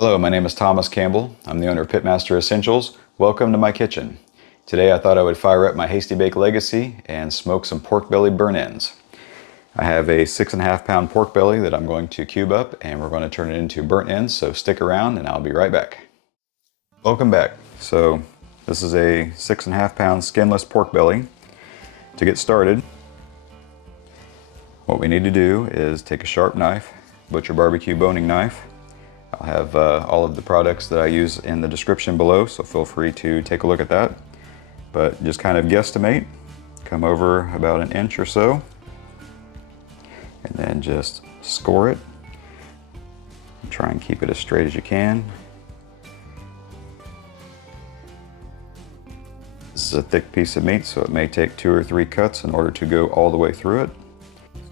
Hello, my name is Thomas Campbell. I'm the owner of Pitmaster Essentials. Welcome to my kitchen. Today I thought I would fire up my Hasty Bake Legacy and smoke some pork belly burnt ends. I have a 6.5 pound pork belly that I'm going to cube up and we're going to turn it into burnt ends, so stick around and I'll be right back. Welcome back. So this is a 6.5 pound skinless pork belly. To get started, what we need to do is take a sharp knife, Butcher BBQ boning knife. I'll have all of the products that I use in the description below, so feel free to take a look at that. But just kind of guesstimate, come over about an inch or so, and then just score it. Try and keep it as straight as you can. This is a thick piece of meat, so it may take 2 or 3 cuts in order to go all the way through it.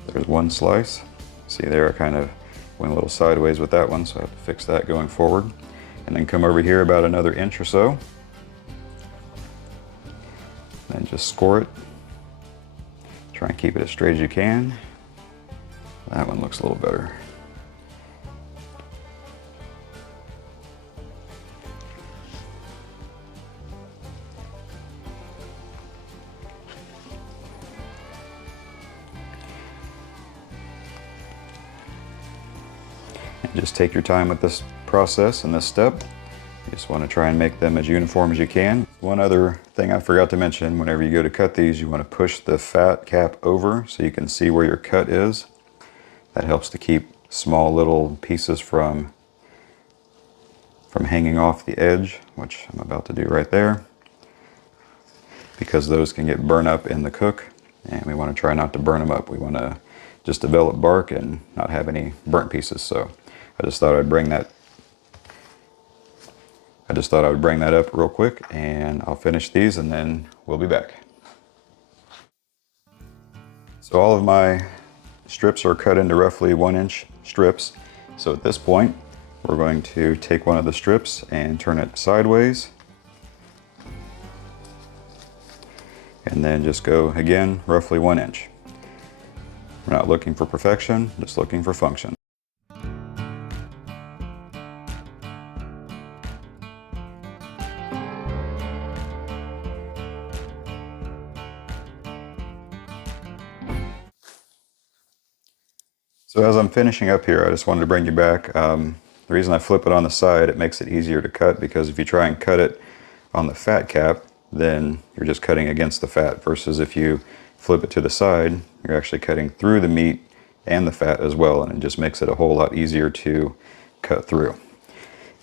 There's one slice. See there, I kind of went a little sideways with that one, so I have to fix that going forward. And then come over here about another inch or so. Then just score it. Try and keep it as straight as you can. That one looks a little better. Just take your time with this process and this step. You just want to try and make them as uniform as you can. One other thing I forgot to mention, whenever you go to cut these, you want to push the fat cap over so you can see where your cut is. That helps to keep small little pieces from hanging off the edge, which I'm about to do right there, because those can get burned up in the cook, and we want to try not to burn them up. We want to just develop bark and not have any burnt pieces. So I just thought I'd bring that up real quick, and I'll finish these and then we'll be back. So all of my strips are cut into roughly 1-inch strips. So at this point, we're going to take one of the strips and turn it sideways. And then just go again, roughly 1 inch. We're not looking for perfection, just looking for function. So as I'm finishing up here, I just wanted to bring you back. The reason I flip it on the side, it makes it easier to cut, because if you try and cut it on the fat cap, then you're just cutting against the fat, versus if you flip it to the side, you're actually cutting through the meat and the fat as well, and it just makes it a whole lot easier to cut through.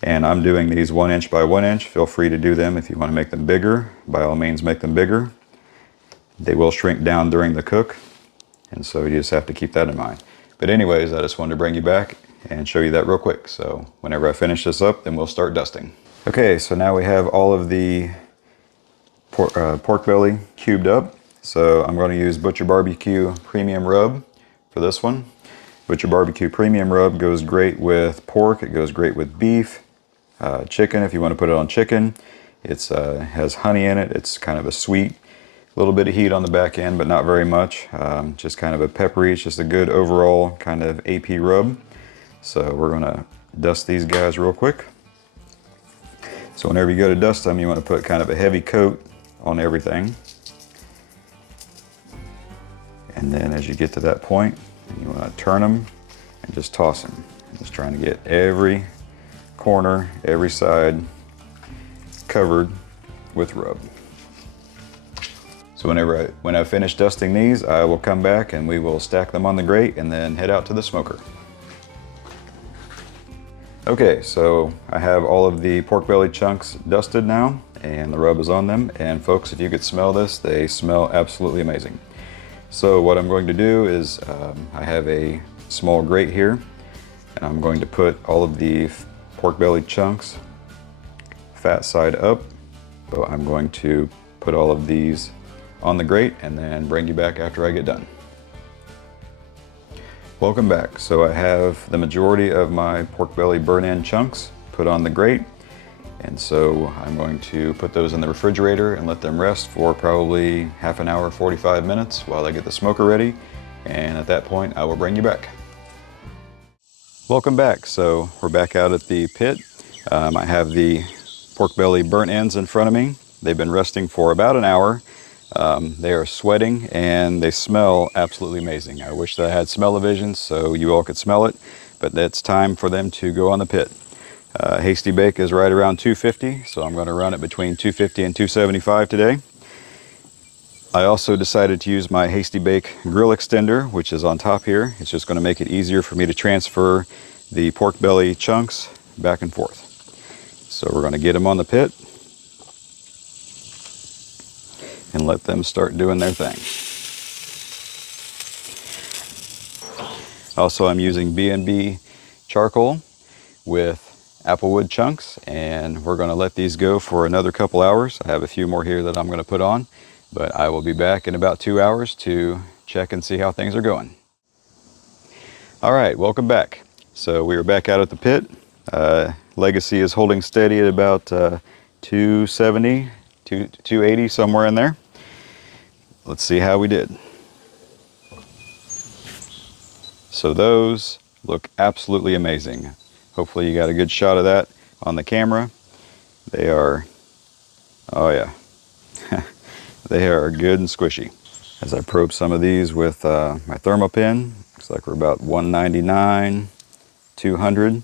And I'm doing these 1 inch by 1 inch. Feel free to do them if you want to make them bigger. By all means, make them bigger. They will shrink down during the cook, and so you just have to keep that in mind. But anyways, I just wanted to bring you back and show you that real quick. So whenever I finish this up, then we'll start dusting. Okay, so now we have all of the pork belly cubed up. So I'm going to use Butcher BBQ Premium Rub for this one. Butcher BBQ Premium Rub goes great with pork. It goes great with beef, chicken if you want to put it on chicken. It has honey in it. It's kind of a sweet, little bit of heat on the back end, but not very much. Just kind of a peppery, it's just a good overall kind of AP rub. So we're gonna dust these guys real quick. So whenever you go to dust them, you want to put kind of a heavy coat on everything. And then as you get to that point, you want to turn them and just toss them. Just trying to get every corner, every side covered with rub. So when I finish dusting these, I will come back and we will stack them on the grate and then head out to the smoker. Okay, so I have all of the pork belly chunks dusted now, and the rub is on them. And folks, if you could smell this, they smell absolutely amazing. So what I'm going to do is, I have a small grate here, and I'm going to put all of the pork belly chunks fat side up. So I'm going to put all of these on the grate and then bring you back after I get done. Welcome back. So I have the majority of my pork belly burnt end chunks put on the grate, and so I'm going to put those in the refrigerator and let them rest for probably half an hour, 45 minutes while I get the smoker ready, and at that point I will bring you back. Welcome back. So we're back out at the pit. I have the pork belly burnt ends in front of me. They've been resting for about an hour. They are sweating and they smell absolutely amazing. I wish that I had smell-o-vision so you all could smell it, but it's time for them to go on the pit. Hasty Bake is right around 250, so I'm going to run it between 250 and 275 today. I also decided to use my Hasty Bake grill extender, which is on top here. It's just going to make it easier for me to transfer the pork belly chunks back and forth. So we're going to get them on the pit and let them start doing their thing. Also, I'm using B&B charcoal with applewood chunks, and we're going to let these go for another couple hours. I have a few more here that I'm going to put on, but I will be back in about 2 hours to check and see how things are going. All right, welcome back. So we are back out at the pit. Legacy is holding steady at about 270, 280, somewhere in there. Let's see how we did. So those look absolutely amazing. Hopefully you got a good shot of that on the camera. They are, oh yeah, they are good and squishy. As I probe some of these with my thermopin, looks like we're about 199, 200.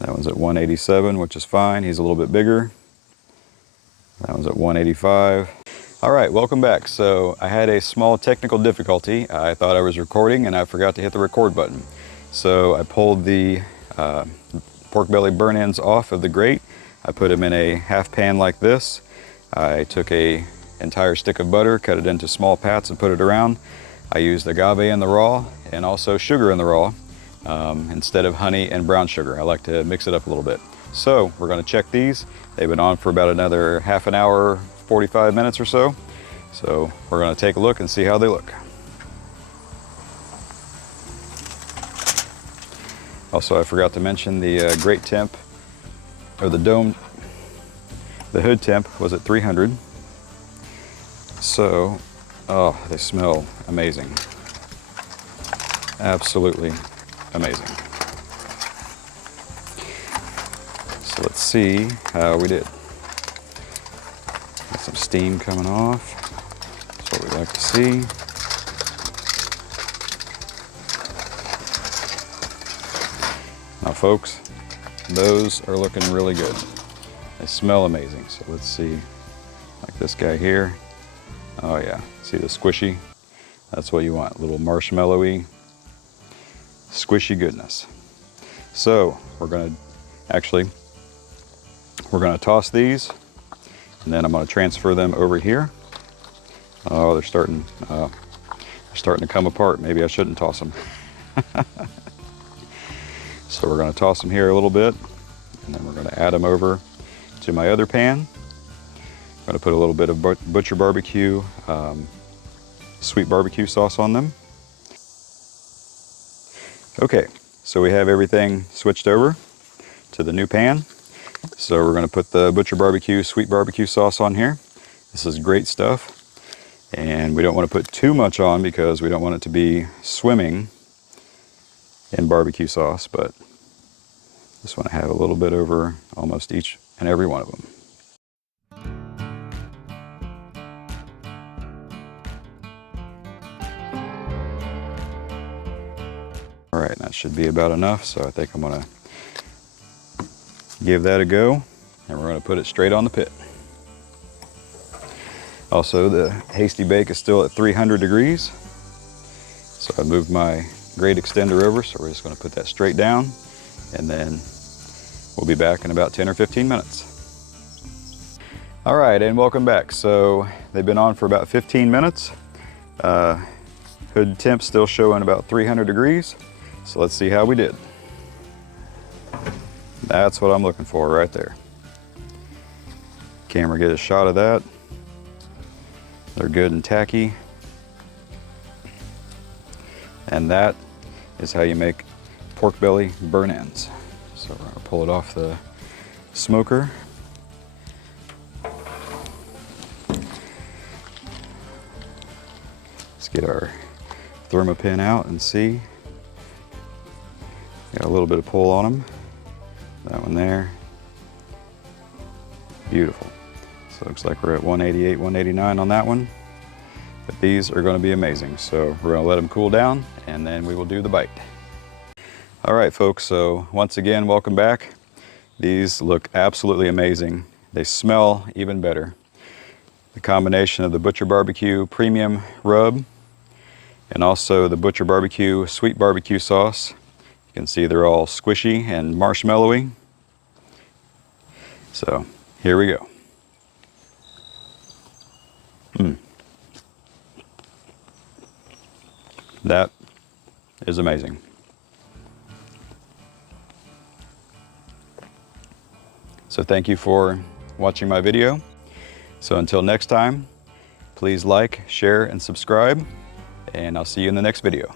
That one's at 187, which is fine. He's a little bit bigger. That one's at 185. All right, welcome back. So I had a small technical difficulty. I thought I was recording and I forgot to hit the record button. So I pulled the pork belly burn ends off of the grate. I put them in a half pan like this. I took an entire stick of butter, cut it into small pats and put it around. I used agave in the raw and also sugar in the raw instead of honey and brown sugar. I like to mix it up a little bit. So we're going to check these. They've been on for about another half an hour, 45 minutes or so. So we're going to take a look and see how they look. Also, I forgot to mention the grate temp, or the hood temp was at 300. So, oh, they smell amazing. Absolutely amazing. So let's see how we did. Got some steam coming off. That's what we like to see. Now folks, those are looking really good. They smell amazing. So let's see, like this guy here. Oh yeah, see the squishy? That's what you want, a little marshmallowy, squishy goodness. So we're gonna toss these, and then I'm gonna transfer them over here. Oh, they're starting to come apart. Maybe I shouldn't toss them. So we're going to toss them here a little bit, and then we're going to add them over to my other pan. I'm going to put a little bit of Butcher BBQ sweet barbecue sauce on them. Okay, so we have everything switched over to the new pan. So we're going to put the Butcher BBQ sweet barbecue sauce on here. This is great stuff, and we don't want to put too much on because we don't want it to be swimming in barbecue sauce, but just want to have a little bit over almost each and every one of them. All right, that should be about enough, so I think I'm going to give that a go, and we're going to put it straight on the pit. Also, the Hasty Bake is still at 300 degrees, so I moved my grate extender over, so we're just going to put that straight down, and then we'll be back in about 10 or 15 minutes. All right, and welcome back. So they've been on for about 15 minutes. Hood temp still showing about 300 degrees. So let's see how we did. That's what I'm looking for right there. Camera, get a shot of that. They're good and tacky. And that is how you make pork belly burn ends. So we're going to pull it off the smoker. Let's get our thermopin out and see. Got a little bit of pull on them. That one there. Beautiful. So it looks like we're at 188, 189 on that one. But these are going to be amazing. So we're going to let them cool down and then we will do the bite. All right, folks. So once again, welcome back. These look absolutely amazing. They smell even better. The combination of the Butcher BBQ Premium Rub and also the Butcher BBQ Sweet Barbecue Sauce. You can see they're all squishy and marshmallowy. So here we go. That is amazing. So thank you for watching my video. So until next time, please like, share, and subscribe, and I'll see you in the next video.